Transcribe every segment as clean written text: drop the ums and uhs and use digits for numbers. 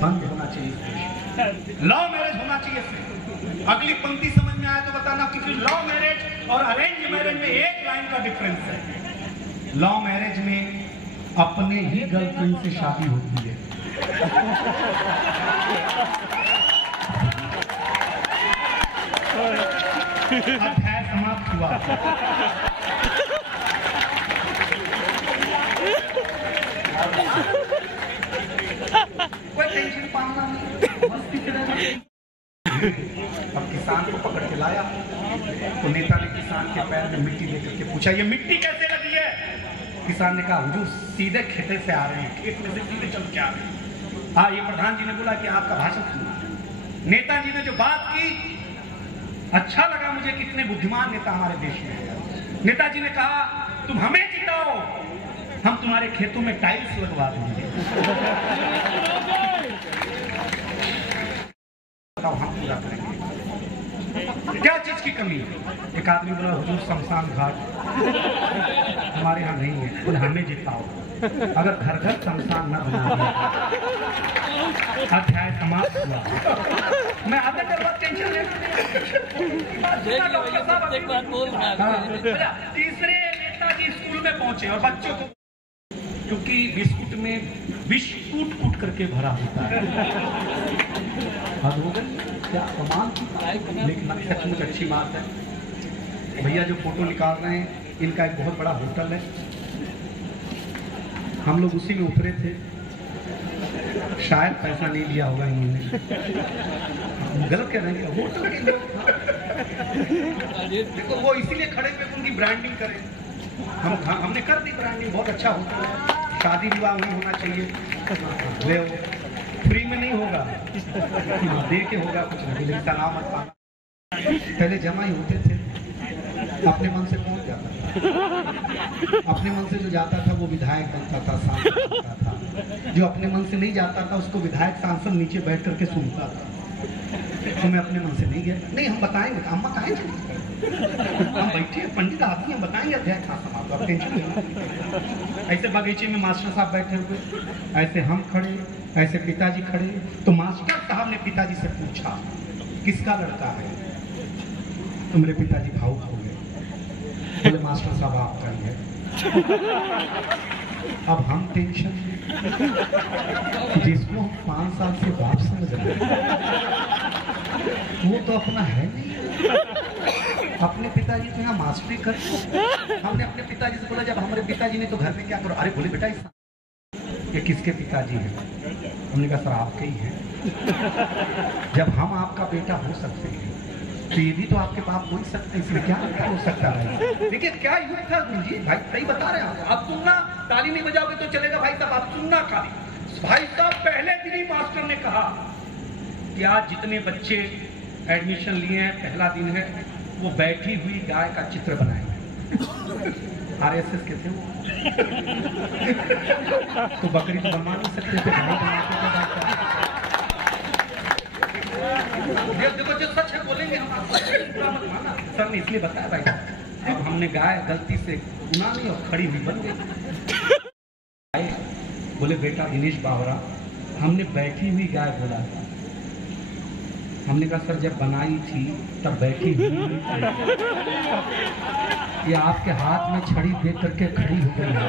बंद होना चाहिए। लव मैरिज होना चाहिए सिर्फ। अगली पंक्ति समझ में आए तो बताना, क्योंकि लव मैरिज और अरेंज मैरिज में एक लाइन का डिफरेंस है। लव मैरिज में अपने ही गर्लफ्रेंड से शादी होती है, अध्याय समाप्त हुआ। कोई टेंशन पाना नहीं, मस्ती करना। अब किसान को पकड़ के लाया तो नेता ने किसान के पैर में मिट्टी दे करके पूछा, ये मिट्टी कैसे लगी है? किसान ने कहा, हुजूर सीधे खेते से आ रहे हैं, खेत में से सीधे चल के आ रहे हैं। हाँ, ये प्रधान जी ने बोला कि आपका भाषण सुना। नेताजी ने जो बात की, अच्छा लगा मुझे, कितने बुद्धिमान नेता हमारे देश में है। नेताजी ने कहा, तुम हमें जिताओ, हम तुम्हारे खेतों में टाइल्स लगवा देंगे। बताओ, हम पूरा करेंगे। क्या चीज की कमी है? एक आदमी बोला, हुजूर शमशान घाट हमारे यहाँ नहीं है। बोले, हमें जिताओ, अगर घर घर शमशान न बना दिया। अध्याय समाप्त हुआ। मैं आधा कर बात टेंशन तीसरे नेताजी स्कूल में पहुंचे और बच्चों को, क्योंकि बिस्कुट में विष कूट करके भरा होता है। क्या कमाल, लेकिन सचमुच अच्छी बात है। भैया जो फोटो निकाल रहे हैं, इनका एक बहुत बड़ा होटल है, हम लोग उसी में उतरे थे। शायद पैसा नहीं लिया होगा इन्होंने, गलत कह रहे हैं, होटल के लोग। देखो, वो इसीलिए खड़े पे उनकी ब्रांडिंग करें। हमने कर दी ब्रांडिंग, बहुत अच्छा होटल है, शादी विवाह वही होना चाहिए। ले फ्री में नहीं होगा, दे के होगा कुछ नहीं, लेकिन तनाव मत पाना। पहले जमा ही होते थे, अपने मन से कौन जाता था? अपने मन से जो जाता था वो विधायक बनता था, सांसद बनता था। जो अपने मन से नहीं जाता था उसको विधायक सांसद नीचे बैठ करके सुनता था। तो मैं अपने मन से नहीं गया। नहीं, हम बताएंगे, अम्मा कहाँ हम बैठे हैं, पंडित आदमी हम बताएंगे अध्याय कहाँ समाप्त, आप टेंशन नहीं। ऐसे बगीचे में मास्टर साहब बैठे हुए, ऐसे हम खड़े, ऐसे पिताजी खड़े। तो मास्टर साहब ने पिताजी से पूछा, किसका लड़का है? तो मेरे पिताजी भावुक हो गए, बोले, मास्टर साहब आपका ही है। अब हम टेंशन, जिसको हम 5 साल से बाप समझ रहे वो तो अपना है नहीं। अपने पिताजी तो यहाँ मास्टरी करते। हमने अपने पिताजी से बोला, जब हमारे पिताजी ने तो घर में क्या करो? अरे बोले, बेटा ये किसके पिताजी हैं? हमने कहा, सर आपके ही हैं। जब हम आपका बेटा हो सकते हैं तो ये भी तो आपके बाप हो ही सकते हैं, इसमें क्या हो सकता है? देखिए क्या युग था गुरुजी, भाई सही बता रहे हैं आप। सुनना, ताली नहीं बजाओगे तो चलेगा भाई साहब, आप सुनना खाली। भाई साहब, पहले दिन ही मास्टर ने कहा कि आज जितने बच्चे एडमिशन लिए हैं, पहला दिन है, वो बैठी हुई गाय का चित्र बनाएंगे। RSS के थे वो। तो बकरी तो बनवा नहीं सकते थे, भाई बनाते थे। देखो, जो सच है बोलेंगे हम, सर ने इसलिए बताया भाई। अब हमने गाय गलती से गुना नहीं और खड़ी हुई बन गई। बोले, बेटा दिनेश बावरा, हमने बैठी हुई गाय बोला। हमने कहा, सर जब बनाई थी तब बैठी हुई नहीं थी, ये आपके हाथ में छड़ी दे करके खड़ी हो गई है।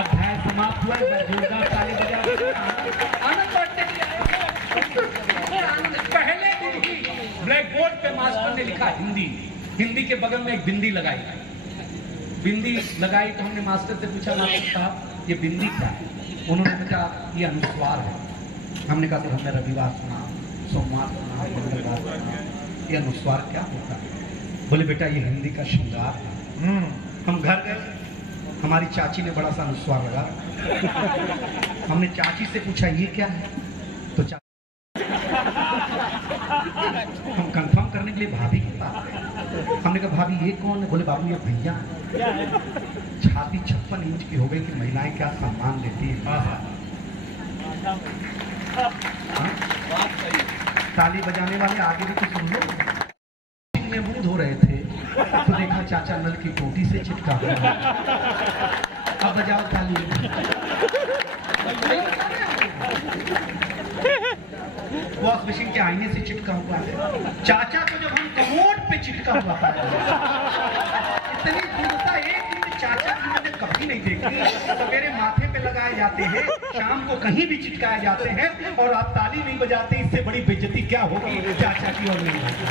अध्याय समाप्त हुआ। पहले दिन ही ब्लैक बोर्ड पे मास्टर ने लिखा हिंदी, हिंदी के बगल में एक बिंदी लगाई। बिंदी लगाई तो हमने मास्टर से पूछा, मास्टर साहब ये बिंदी क्या है? उन्होंने कहा, ये अनुस्वार है। हमने कहा, सर हमने रविवार सुना, सोमवार सुना, मंगलवार सुना, ये अनुस्वार क्या होता है? बोले, बेटा ये हिंदी का श्रृंगार है। हम घर गए, हमारी चाची ने बड़ा सा अनुस्वार लगा। हमने चाची से पूछा, ये क्या है? तो हम कंफर्म करने के लिए भाभी के पास गए। हमने कहा, भाभी ये कौन है? बोले, बाबू ये भैया है। छाती 56 इंच की हो गई कि महिलाएं क्या सम्मान देती है। ताली बजाने वाले आगे भी कुछ सुन लो। में मुंह धो रहे थे तो देखा चाचा नल की टोटी से चिपका हुआ। अब बजाओ ताली। मशीन के आईने से चिपका हुआ है। चाचा को जब हम कमोड पे चिपका हुआ था, इतनी दूरता एक दिन चाचा की मैंने कभी नहीं देखी। सवेरे माथे पे लगाए जाते हैं, शाम को कहीं भी चिपकाए जाते हैं, और आप ताली नहीं बजाते। इससे बड़ी बेइज्जती क्या होगी चाचा की और नहीं होगी?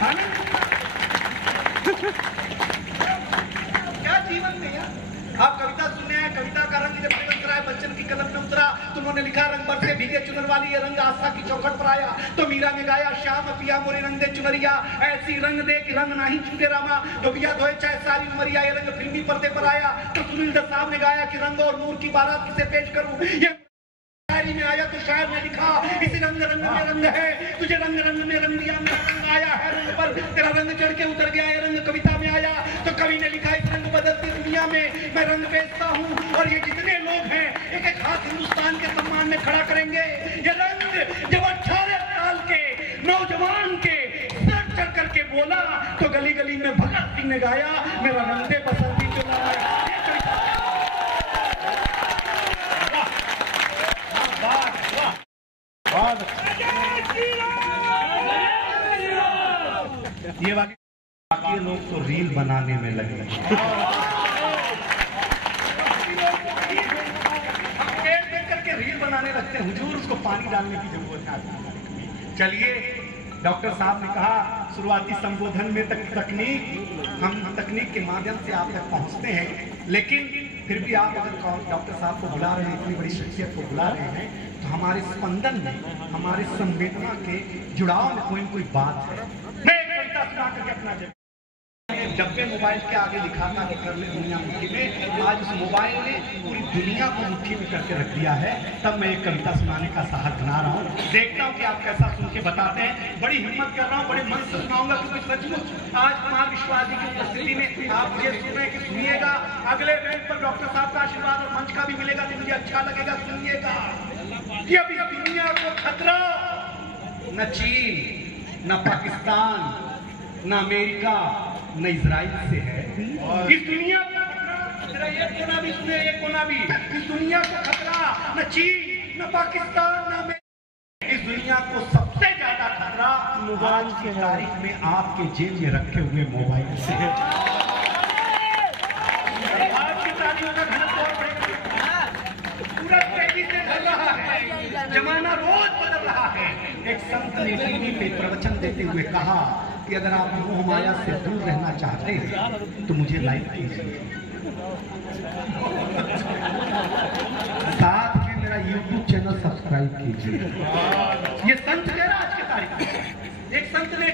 हाँ ना? क्या जीवन में यार, आप कविता सुनने आए, कविता का रंग जब राय बच्चन की कलम में उतरा तो उन्होंने लिखा, रंग बरसे भीगे चुनर वाली ये रंग आस्था की चौखट पर आया। तो मीरा ने गाया, श्याम पिया मोरे रंग दे चुनरिया, ऐसी रंग दे कि रंग नहीं छूटे रामा। डोबिया धोए चाहे सारी उमरिया, ये रंग फिल्मी पर्दे पर आया। तो सुनील दत्त साहब ने गाया कि रंग और नूर की बारात किसे पेश करूं। ये शायरी में आया तो शायर ने लिखा, इसी रंग रंग में रंग है, तुझे रंग रंग में रंग दिया, मेरा रंग आया है रंग पर, तेरा रंग चढ़ के उतर गया, ये रंग कविता में आया। तो कवि ने लिखा, इस रंग बदलती दुनिया में मैं रंग बेचता हूँ, और ये जितने लोग हैं एक एक हाथ हिंदुस्तान के सम्मान में खड़ा करेंगे। ये रंग जब 18 साल के नौजवान के सर चढ़ करके बोला तो गली गली में भगत सिंह ने गाया, मेरा रंग दे बसंती चुना है। ये बाकी लोग तो रील बनाने में लगे। देख करके रील बनाने लगते हैं, हुजूर उसको पानी डालने की जरूरत है। चलिए, डॉक्टर साहब ने कहा शुरुआती संबोधन में तकनीक, हम तकनीक के माध्यम से आप तक पहुंचते हैं, लेकिन फिर भी आप अगर डॉक्टर साहब को बुला रहे हैं, इतनी बड़ी शख्सियत को बुला रहे हैं, तो हमारे स्पंदन में, हमारे संवेदना के जुड़ाव में कोई न कोई बात है। मैं एक कविता सुना करके अपना डब्बे मोबाइल के आगे लिखा था कि कर ले दुनिया मुट्ठी में, आज उस मोबाइल ने पूरी दुनिया को मुट्ठी में करके रख दिया है। तब मैं एक कविता सुनाने का साहस बना रहा हूँ, देखता हूँ कि आप कैसा सुन के बताते हैं। बड़ी हिम्मत कर रहा हूँ, बड़े मन से सुनाऊंगा, क्योंकि सचमुच आज कुमार विश्वास जी की उपस्थिति में आप मुझे सुन रहे हैं कि सुनिएगा। अगले बेंच पर डॉक्टर साहब का आशीर्वाद और मंच का भी मिलेगा तो मुझे अच्छा लगेगा। सुनिएगा कि अब इस दुनिया को खतरा न चीन, न पाकिस्तान, न अमेरिका, न इजराइल से है। इस दुनिया को खतरा, एक कोना भी सुने, एक कोना भी, इस दुनिया को खतरा न चीन, न पाकिस्तान, न अमेरिका, इस दुनिया को सबसे ज्यादा खतरा आज की तारीख में आपके जेब में रखे हुए मोबाइल से है। आज की तारीख का घनत्व पूरा तेजी से बढ़ रहा है, जमाना रोज बदल रहा है। एक संत ने टीवी पे प्रवचन देते हुए कहा कि अगर आप मोह माया से दूर रहना चाहते हैं तो मुझे लाइक कीजिए, साथ में मेरा YouTube चैनल सब्सक्राइब कीजिए। ये संत कह रहा आज की तारीख में। एक संत ने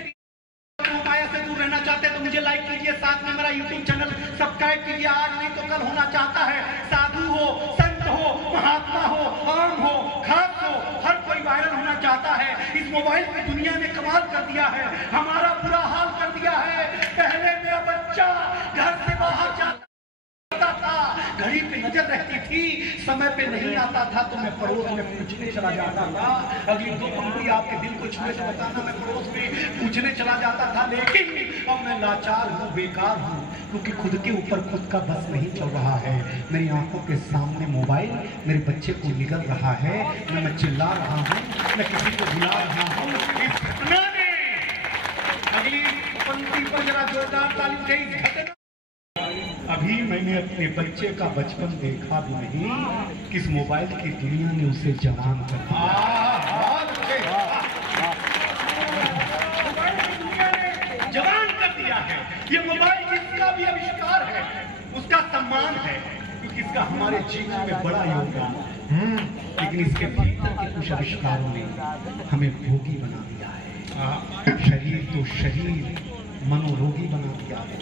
मोह माया से दूर रहना चाहते हैं तो मुझे लाइक कीजिए, साथ में मेरा YouTube चैनल सब्सक्राइब कीजिए। आज नहीं तो कल होना चाहता है, साधु हो, संत हो, महात्मा हो, आम हो, खास हो, हर कोई वायरल होना चाहता है। इस मोबाइल की दुनिया ने कमाल कर दिया है, हमारा बुरा हाल कर दिया है। पहले मेरा बच्चा घर से बाहर जाता था, घड़ी पे नजर रहती थी, समय पे नहीं आता था तो मैं पड़ोस में पूछने चला जाता था। अगली दो पंक्ति आपके दिल को छुए तो बताना, मैं पड़ोस में पूछने चला जाता था। लेकिन अब मैं लाचार हूँ, बेकार हूँ, क्योंकि खुद के ऊपर खुद का बस नहीं चल रहा है। मेरी आंखों के सामने मोबाइल मेरे बच्चे को निगल रहा है, मैं चिल्ला रहा हूँ, मैं किसी को बुला रहा हूँ। इस घटना ने, अगली पंक्ति पर जरा जोरदार ताली उठाई। अभी मैंने अपने बच्चे का बचपन देखा भी नहीं, किस मोबाइल की दुनिया ने उसे जवान कर दिया। जवान कर दिया है। ये मोबाइल जिसका भी आविष्कार है उसका सम्मान है, क्योंकि इसका हमारे जीवन में बड़ा योगदान है। लेकिन इसके भीतर के कुछ आविष्कारों ने हमें भोगी बना दिया है। शरीर तो शरीर, मनोरोगी बना दिया है।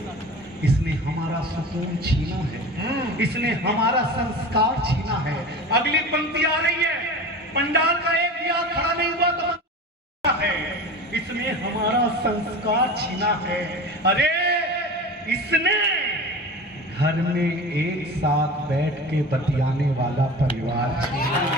इसने हमारा सुकून छीना है, इसने हमारा संस्कार छीना है। अगली पंक्ति आ रही है, पंडाल का एक भी हाथ खड़ा नहीं हुआ तो है, इसने हमारा संस्कार छीना है। अरे इसने घर में एक साथ बैठ के बतियाने वाला परिवार छीना है।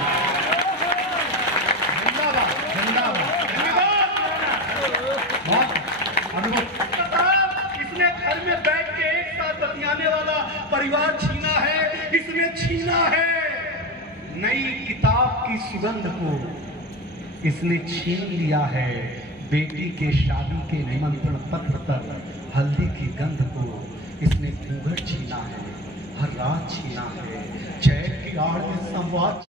इसने घर में बैठ के एक साथ बतियाने वाला परिवार छीना है, इसने छीना है। नई किताब की सुगंध को, इसने छीन लिया है बेटी के शादी के निमंत्रण पत्र पर हल्दी की गंध को। इसने घूंघट छीना है, हर रात छीना है, चैन की आड़ में संवाद